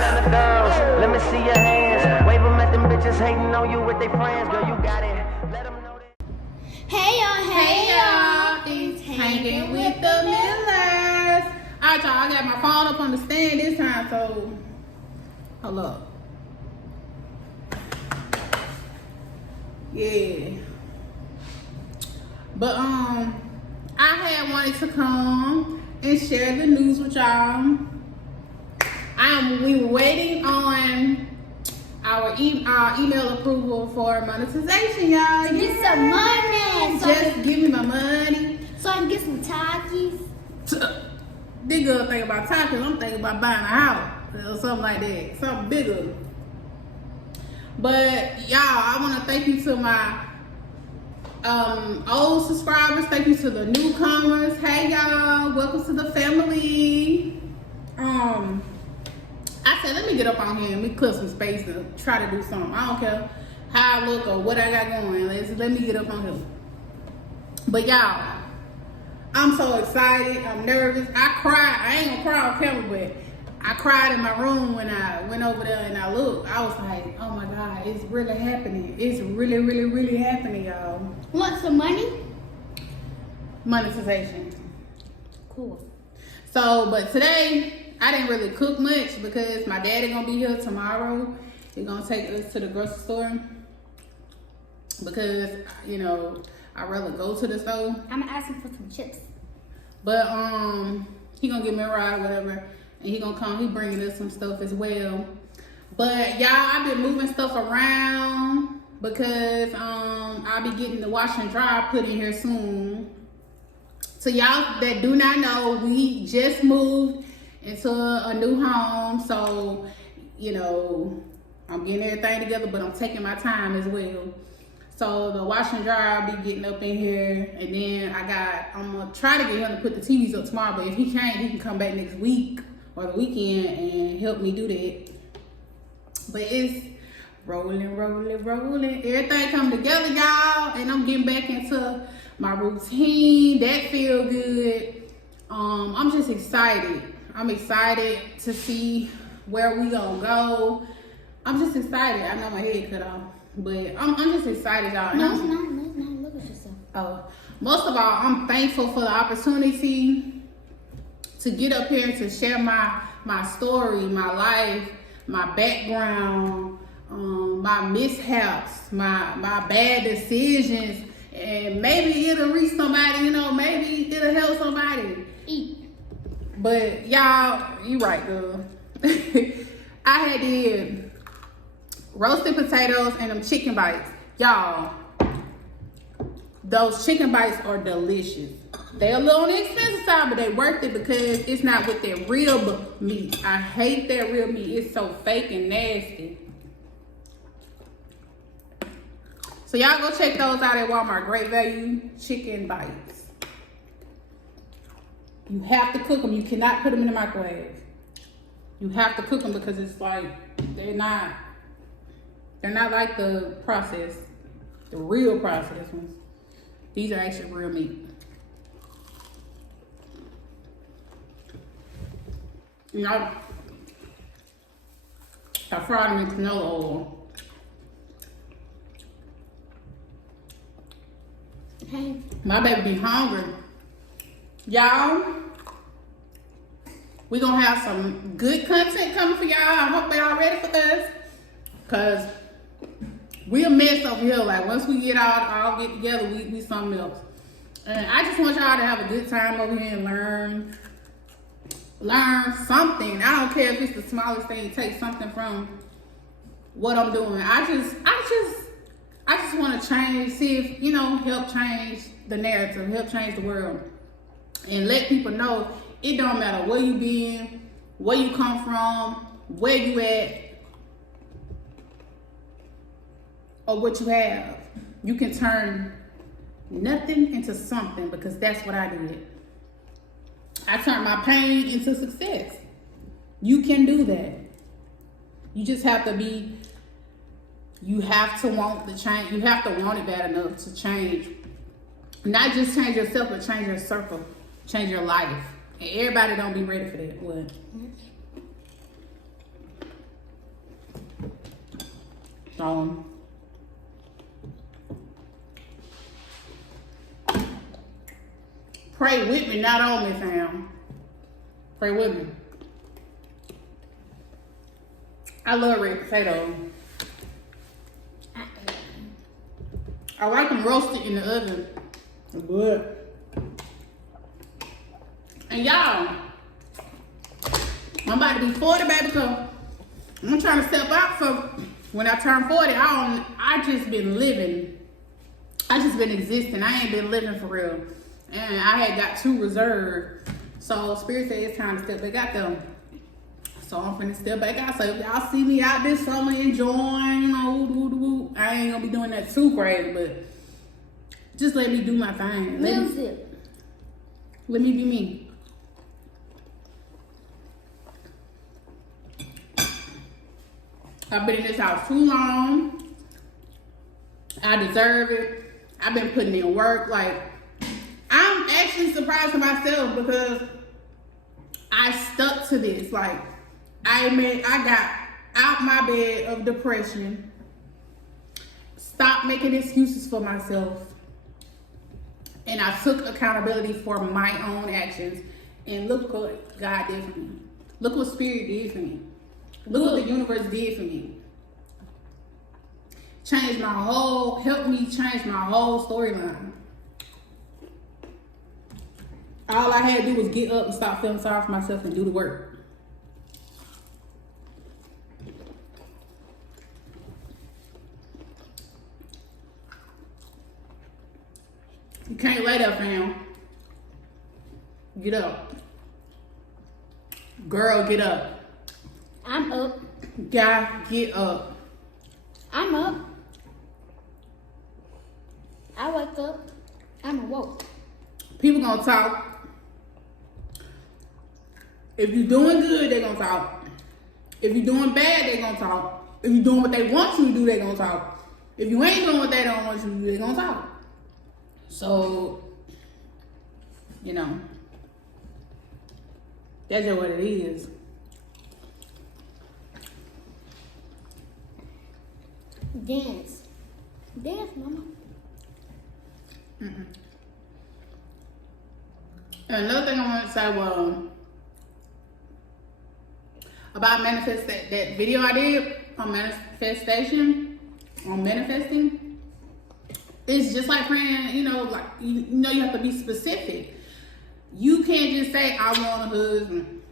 Let me see your hands. Wave them at them bitches hating on you with their friends. Girl, you got it. Let them know that. Hey y'all, it's Hanging with the Millers. Alright y'all, I got my phone up on the stand this time, so hold up. Yeah. But I had wanted to come and share the news with y'all. We were waiting on our email approval for monetization, y'all. Get some money. Just give me my money. So I can get some Takis. The good thing about Takis, I'm thinking about buying a house or something like that, something bigger. But y'all, I want to thank you to my old subscribers. Thank you to the newcomers. Hey y'all, welcome to the family. I said, let me get up on here and we clear some space to try to do something. I don't care how I look or what I got going. Let me get up on here. But y'all, I'm so excited. I'm nervous. I cried. I ain't gonna cry on camera, but I cried in my room when I went over there and I looked. I was like, oh my God, it's really happening. It's really, really, really happening, y'all. Want some money? Monetization. Cool. So, but today, I didn't really cook much because my daddy gonna be here tomorrow. He's gonna take us to the grocery store because, you know, I'd rather go to the store. I'm asking for some chips. But he gonna give me a ride or whatever, and he gonna come. He bringing us some stuff as well. But y'all, I've been moving stuff around because I'll be getting the wash and dry put in here soon. So y'all that do not know, we just moved into a new home, so you know I'm getting everything together, but I'm taking my time as well. So the wash and dry, I'll be getting up in here, and then I'm gonna try to get him to put the TVs up tomorrow, but if he can't, he can come back next week or the weekend and help me do that. But it's rolling. Everything come together, y'all, and I'm getting back into my routine. That feel good. I'm just excited. I'm excited to see where we gonna go. I'm just excited. I know my head cut off, but I'm just excited, y'all. No, it's not. Look at yourself. Most of all, I'm thankful for the opportunity to get up here and to share my story, my life, my background, my mishaps, my bad decisions, and maybe it'll reach somebody. You know, maybe it'll help somebody. Eat. But y'all, you right, girl. I did roasted potatoes and them chicken bites. Y'all, those chicken bites are delicious. They're a little on the expensive side, but they worth it because it's not with that rib meat. I hate that rib meat. It's so fake and nasty. So y'all go check those out at Walmart. Great value chicken bites. You have to cook them. You cannot put them in the microwave. You have to cook them because it's like they're not like the real processed ones. These are actually real meat. You know, I fried them in canola oil. Hey. My baby be hungry. Y'all, we gonna have some good content coming for y'all. I hope y'all ready for this, cause we a mess over here. Like once we get all get together, we something else. And I just want y'all to have a good time over here and learn something. I don't care if it's the smallest thing. Take something from what I'm doing. I just want to change. See if help change the narrative, help change the world. And let people know it don't matter where you been, where you come from, where you at, or what you have. You can turn nothing into something because that's what I did. I turned my pain into success. You can do that. You just have to you have to want the change. You have to want it bad enough to change. Not just change yourself, but change your circle. Change your life. And everybody don't be ready for that. What? So, pray with me, not on me, fam. Pray with me. I love red potatoes. I like them roasted in the oven. They're good. And y'all, I'm about to be 40, baby, so I'm trying to step out. So when I turn 40, I just been living. I just been existing. I ain't been living for real. And I had got too reserved. So Spirit said it's time to step back out there. So I'm finna step back out. So if y'all see me out this summer enjoying, you know, I ain't gonna be doing that too crazy, but just let me do my thing. Let me be me. I've been in this house too long. I deserve it. I've been putting in work. Like, I'm actually surprised at myself because I stuck to this. Like, I got out my bed of depression. Stopped making excuses for myself. And I took accountability for my own actions. And look what God did for me. Look what Spirit did for me. Look what the universe did for me. Helped me change my whole storyline. All I had to do was get up and stop feeling sorry for myself and do the work. You can't lay there, fam. Get up. Girl, get up. I'm up. Guy, get up. I'm up. I wake up. I'm awoke. People gonna talk. If you're doing good, they gonna talk. If you're doing bad, they gonna talk. If you're doing what they want you to do, they gonna talk. If you ain't doing what they don't want you to do, they gonna talk. So, you know, that's just what it is. Dance. Dance, mama. Mm-mm. And another thing I want to say was about that video I did on manifesting. It's just like praying, you know, like you know you have to be specific. You can't just say I want a husband.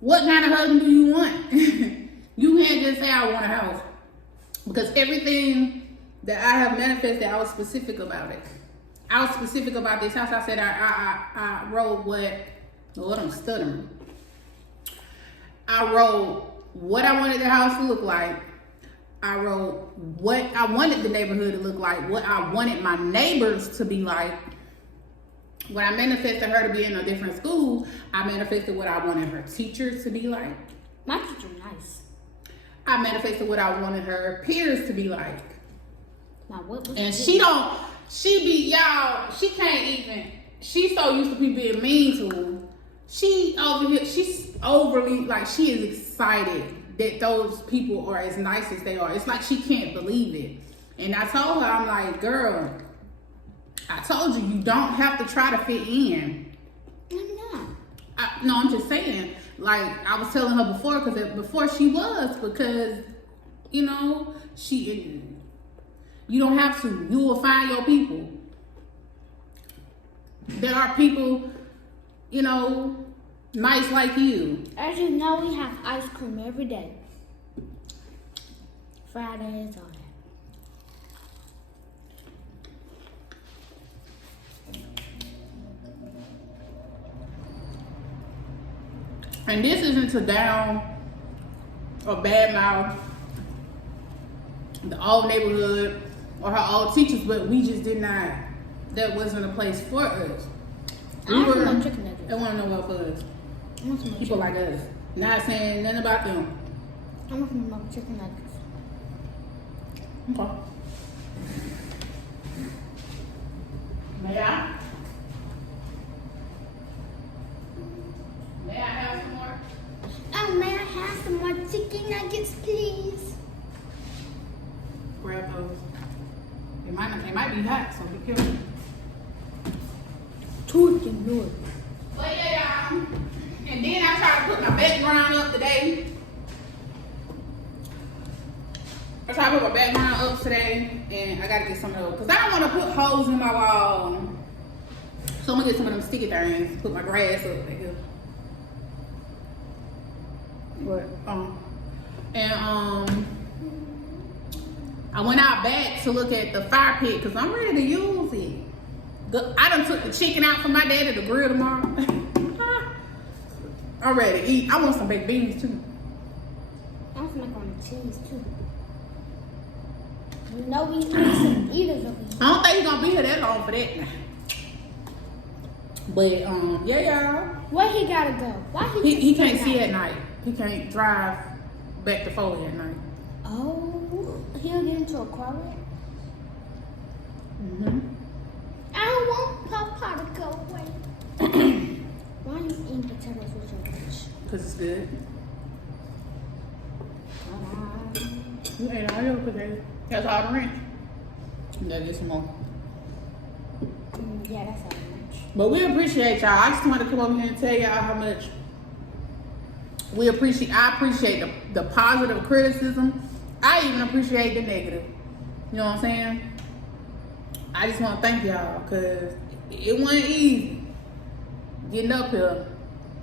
What kind of husband do you want? You can't just say I want a house. Because everything that I have manifested, I was specific about it. I was specific about this house. I said I wrote what, Lord, I'm stuttering. I wrote what I wanted the house to look like. I wrote what I wanted the neighborhood to look like, what I wanted my neighbors to be like. When I manifested her to be in a different school, I manifested what I wanted her teachers to be like. My teacher nice. I manifested what I wanted her peers to be like. Now what was And she can't even, she's so used to people being mean to her. She's overly, like, she is excited that those people are as nice as they are. It's like she can't believe it. And I told her, I'm like, girl, I told you, you don't have to try to fit in. I'm not. I'm just saying, like, I was telling her before she was, because, you know, you don't have to. You will find your people. There are people, you know, nice like you. As you know, we have ice cream every day. Fridays, all that. And this isn't to down or badmouth the old neighborhood or her old teachers, but we just did not. That wasn't a place for us. I want some chicken nuggets. They want to know what for us. I want some People like us. Not saying nothing about them. I want some more chicken nuggets. Okay. May I? May I have some more? Oh, may I have some more chicken nuggets, please? be hot, so be careful. Tooth and noise. But yeah, y'all. And then I tried to put my background up today. I tried to put my background up today, and I gotta get some of those because I don't want to put holes in my wall. So I'm gonna get some of them sticky things. Put my grass up there. But I went out back to look at the fire pit because I'm ready to use it. I done took the chicken out for my daddy to grill tomorrow. I'm ready to eat. I want some baked beans too. I want some macaroni and cheese too. No, we need some eaters over here. I don't think he's gonna be here that long for that. But yeah, y'all. Where he gotta go? Why He can't see at night. He can't drive back to Foley at night. Oh, he'll get into a car wreck. Mm-hmm. I don't want Papa to go away. Why are you eating potatoes with your lunch? Cause it's good. You ate all your potatoes. That's all the ranch. You gotta get some more. Yeah, that's all lunch. But we appreciate y'all. I just wanted to come over here and tell y'all how much I appreciate the positive criticism. I even appreciate the negative. You know what I'm saying? I just want to thank y'all because it wasn't easy getting up here.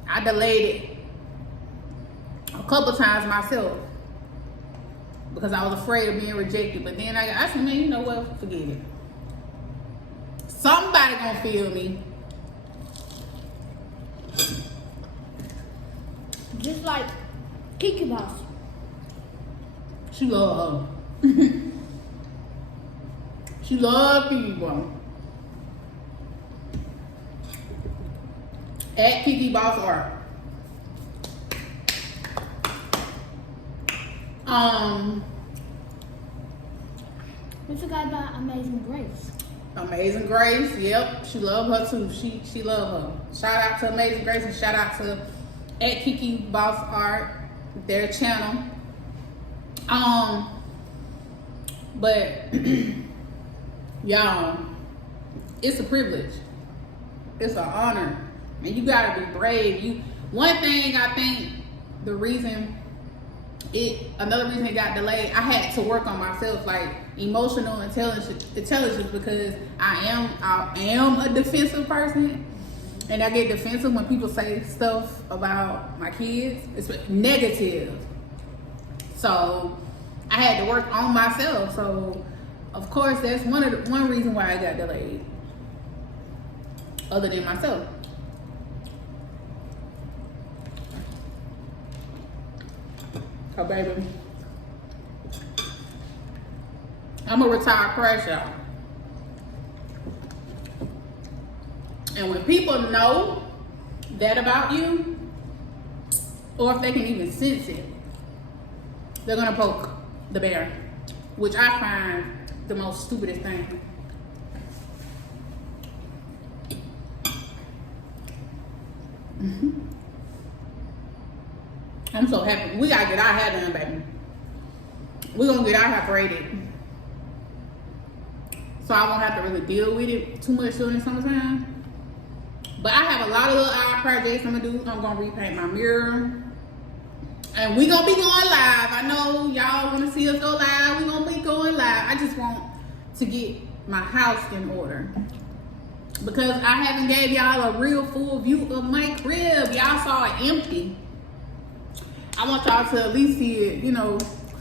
I delayed it a couple times myself because I was afraid of being rejected. But then I said, man, you know what? Forget it. Somebody gonna feel me. Just like Kiki Boss. She love her. She love people. At Kiki Boss Art. We forgot about Amazing Grace. Amazing Grace, yep. She love her too. She love her. Shout out to Amazing Grace and shout out to at Kiki Boss Art, their channel. But y'all, it's a privilege. It's an honor. And you gotta be brave. One thing I think another reason it got delayed, I had to work on myself, like emotional intelligence because I am a defensive person. And I get defensive when people say stuff about my kids. It's negative. So I had to work on myself. So of course that's one reason why I got delayed. Other than myself. Oh baby. I'm a retired crash out. And when people know that about you, or if they can even sense it, they're gonna poke the bear, which I find the most stupidest thing. I'm so happy. We gotta get our hair done, baby. We're gonna get our hair braided. So I won't have to really deal with it too much during the summertime. But I have a lot of little eye projects I'm gonna do. I'm gonna repaint my mirror. And we gonna be going live. I know y'all wanna see us go live. We gonna be going live. I just want to get my house in order. Because I haven't gave y'all a real full view of my crib. Y'all saw it empty. I want y'all to at least see it,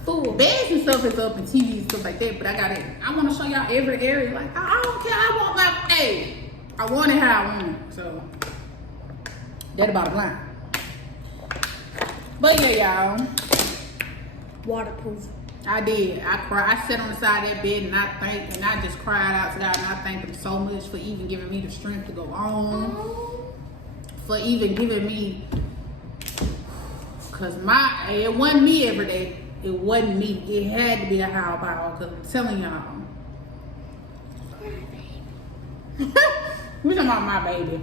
full. Beds and stuff is up and TV and stuff like that. But I want to show y'all every area. Like, I don't care. I want it how I want it. So, that's about the line. But yeah, y'all. Waterproof. I did. I cried. I sat on the side of that bed and I just cried out to God and I thanked him so much for even giving me the strength to go on. For even giving me, cause it wasn't me every day. It wasn't me. It had to be a higher power. Cause I'm telling y'all. We're talking about my baby.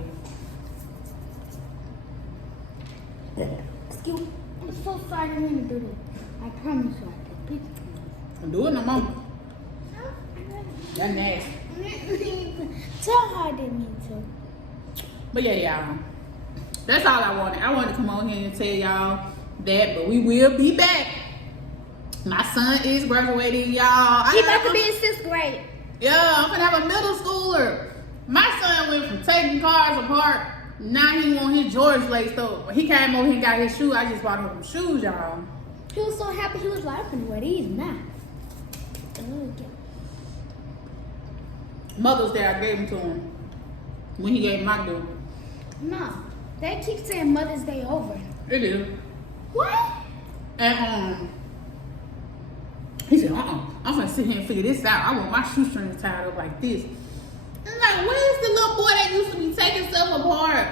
Excuse me. I'm so sorry I didn't do this. I promise you I can pick it. I'm doing no more. That's nasty. Tell her I didn't mean to. But yeah, y'all. That's all I wanted. I wanted to come on here and tell y'all that, but we will be back. My son is graduating, y'all. He about to be in 6th grade. Yeah, I'm gonna have a middle schooler. My son went from taking cars apart. Now he want his Jordans laced up. When he came over here and got his shoe, I just bought him some shoes, y'all. He was so happy. He was like, I'm gonna wear these now. Okay. Mother's Day, I gave them to him when he gave my dude. No, they keep saying Mother's Day over. It is. What? And he said, I'm gonna sit here and figure this out. I want my shoestrings tied up like this. I'm like, where's the little boy that used to be taking stuff apart?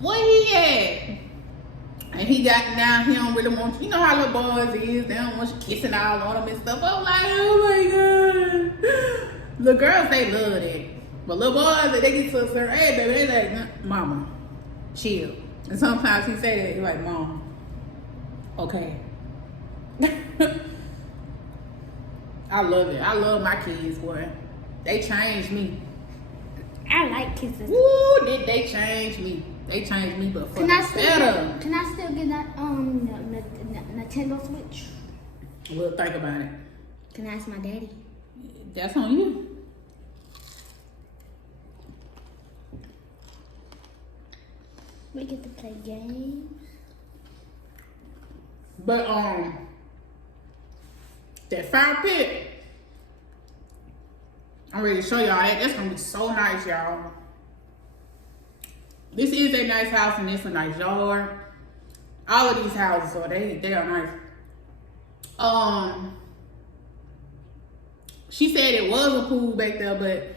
Where he at? And he got now, he don't really want you know how little boys is, they don't want you kissing all on them and stuff. I'm like, oh my God. Little girls, they love that. But little boys, they get to a certain age, baby, they like, mama, chill. And sometimes he say that, he's like, Mom, okay. I love it. I love my kids, boy. They changed me. I like kisses. Woo, did they change me? They changed me, but for Can the I still better. get, can I still get that Nintendo Switch? We'll think about it. Can I ask my daddy? That's on you. We get to play games. But that fire pit, I'm ready to show y'all that. That's gonna be so nice, y'all. This is a nice house and it's a nice yard. All of these houses, so they are nice. She said it was a pool back there, but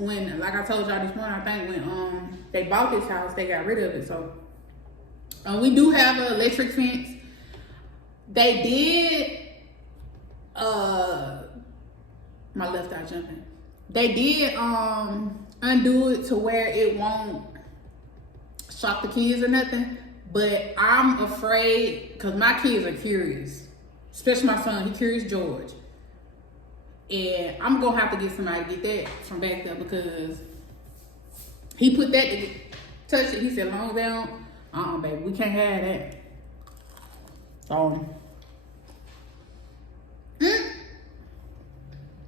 when like I told y'all this morning, I think when they bought this house, they got rid of it. So we do have an electric fence. They did my left eye jumping. They did undo it to where it won't shock the kids or nothing. But I'm afraid because my kids are curious, especially my son. He curious George, and I'm gonna have to get somebody to get that from back there because he put that to touch it. He said, "Long as they don't, baby, we can't have that." So.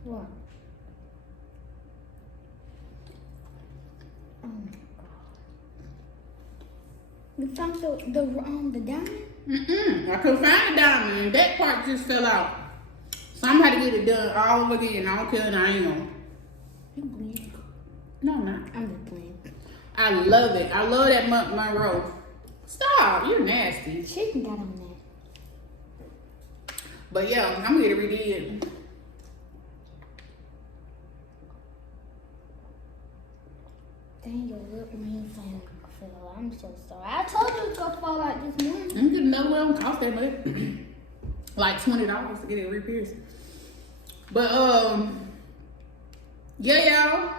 What? Oh my God. You found the diamond? I couldn't find the diamond. That part just fell out. So I'm gonna have to get it done all over again. I don't care, and I ain't gonna. You bleeding? No, I'm not. I'm just playing. I love it. I love that Monroe. Stop, you're nasty. Chicken got on there. But yeah, I'm gonna get it redid. Dang, your lip ring fell. I'm so sorry. I told you it's gonna fall out this morning. I'm getting another one. Don't cost that much. Like $20 to get it repaired. But yeah, y'all.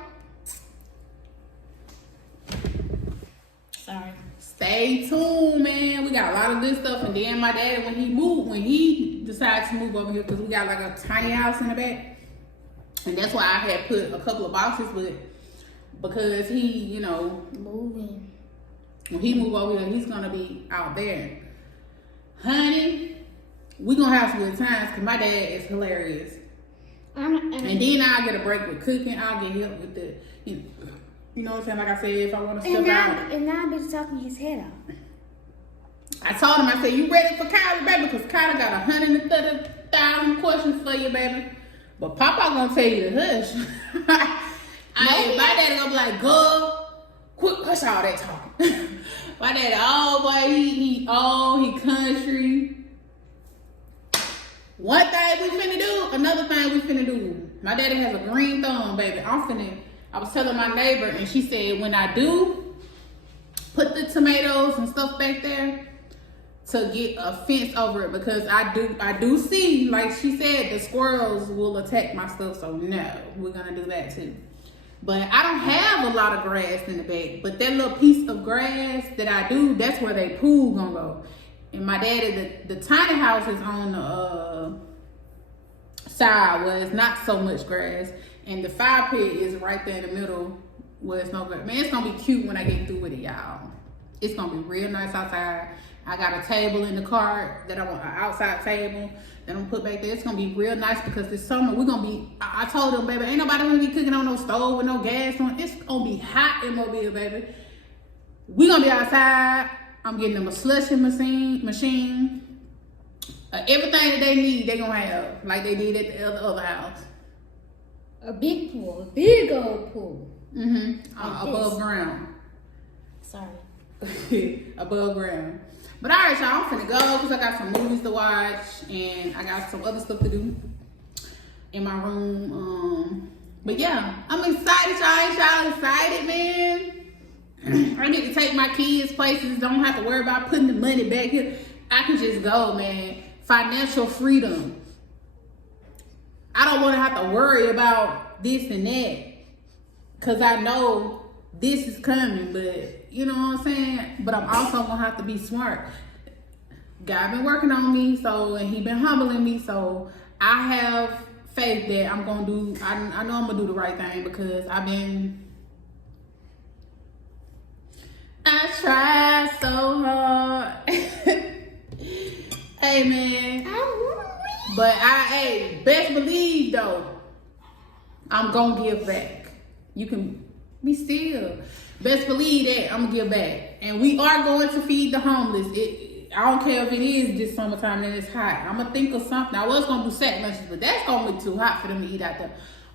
Sorry. Stay tuned, man. We got a lot of good stuff. And then my daddy, when he decided to move over here, because we got like a tiny house in the back. And that's why I had put a couple of boxes, but because he, you know, Moving. when he move over here, he's gonna be out there. Honey, we gonna have some good times because my dad is hilarious. And then I'll get a break with cooking. I'll get help with the, you know what I'm saying? Like I said, if I want to step out. And now I've been talking his head out. I told him, I said, you ready for Kylie, baby? Because Kylie got 130,000 questions for you, baby. But Papa gonna tell you to hush. My daddy gonna be like, girl, quit, hush all that talking. My daddy, oh boy, he country. One thing we finna do, another thing we finna do. My daddy has a green thumb, baby. I was telling my neighbor, and she said, when I do put the tomatoes and stuff back there, to get a fence over it, because I do see, like she said, the squirrels will attack my stuff. So no, we're gonna do that too. But I don't have a lot of grass in the back. But that little piece of grass that I do, that's where they pool gonna go. And my daddy, the tiny house is on the side where it's not so much grass. And the fire pit is right there in the middle where it's no good. Man, it's gonna be cute when I get through with it, y'all. It's gonna be real nice outside. I got a table in the car that I want, an outside table that I'm gonna put back there. It's gonna be real nice because this summer we're gonna be, I told them, baby, ain't nobody gonna be cooking on no stove with no gas on. It's gonna be hot in Mobile, baby. We gonna be outside. I'm getting them a slushing machine. Everything that they need, they gonna have, like they did at the other house. A big pool, a big old pool. Above ground. Sorry. Above ground. But all right, y'all, I'm finna go because I got some movies to watch and I got some other stuff to do in my room. But yeah, I'm excited, y'all. Ain't y'all excited, man? I get to take my kids places. Don't have to worry about putting the money back here. I can just go, man. Financial freedom. I don't want to have to worry about this and that because I know this is coming, but you know what I'm saying? But I'm also going to have to be smart. God been working on me, and he been humbling me, so I have faith that I'm going to do, I know I'm going to do the right thing because I tried so hard. Hey, man. But best believe though, I'm gonna give back. You can be still. Best believe that I'm gonna give back. And we are going to feed the homeless. I don't care if it is this summertime and it's hot. I'm gonna think of something. I was gonna do sack lunches, but that's gonna be too hot for them to eat out there.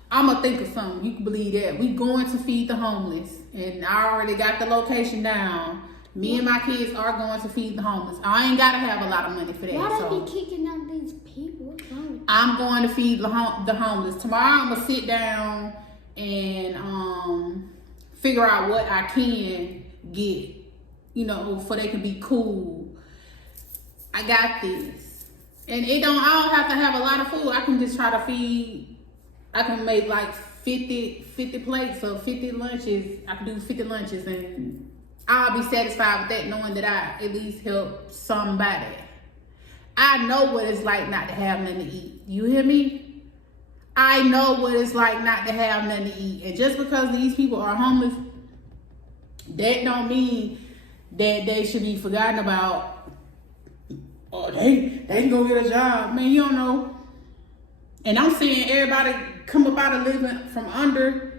I'm gonna think of something. You can believe that. We going to feed the homeless. And I already got the location down. Me and my kids are going to feed the homeless. I ain't gotta have a lot of money for that. Why they be kicking out these people? What's wrong with I'm going to feed the homeless. Tomorrow I'm gonna sit down and figure out what I can get, for they can be cool. I got this. And I don't have to have a lot of food. I can just try to feed. I can make like 50 plates or 50 lunches. I can do 50 lunches and I'll be satisfied with that, knowing that I at least help somebody. I know what it's like not to have nothing to eat. You hear me? I know what it's like not to have nothing to eat. And just because these people are homeless, that don't mean that they should be forgotten about. Oh, they can go get a job. Man, you don't know. And I'm seeing everybody come up out of living from under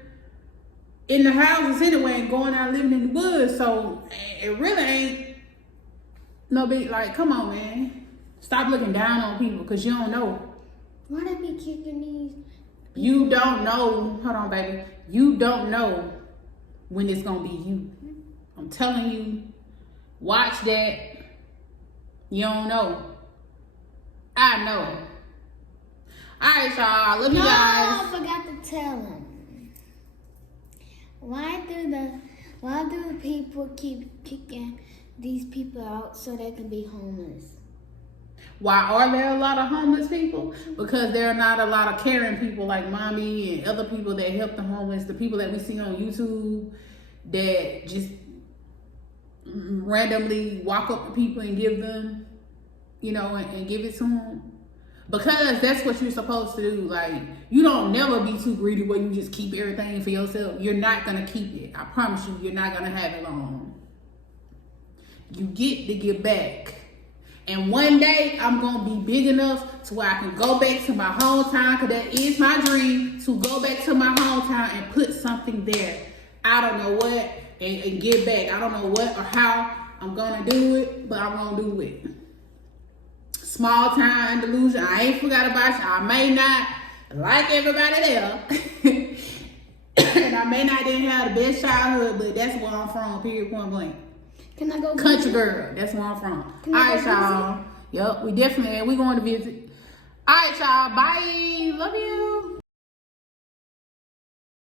in the houses anyway and going out living in the woods. So it really ain't no big, like, come on, man. Stop looking down on people because you don't know. Why they be kicking these? You don't know. Hold on, baby. You don't know when it's going to be you. I'm telling you, watch that. You don't know. I know. All right, y'all. I love you guys. I forgot to tell them. Why do the people keep kicking these people out so they can be homeless? Why are there a lot of homeless people? Because there are not a lot of caring people like mommy and other people that help the homeless, the people that we see on YouTube that just randomly walk up to people and give them, and give it to them. Because that's what you're supposed to do. Like, you don't never be too greedy where you just keep everything for yourself. You're not going to keep it. I promise you, you're not going to have it long. You get to give back. And one day, I'm going to be big enough to where I can go back to my hometown, because that is my dream, to go back to my hometown and put something there. I don't know what, and give back. I don't know what or how I'm going to do it, but I'm going to do it. Small time delusion. I ain't forgot about you. I may not like everybody there. And I may not didn't have the best childhood, but that's where I'm from, period, point blank. Can I go Country visit? girl. That's where I'm from. Can All I right, go y'all. Yep, we going to visit. All right, y'all. Bye. Love you.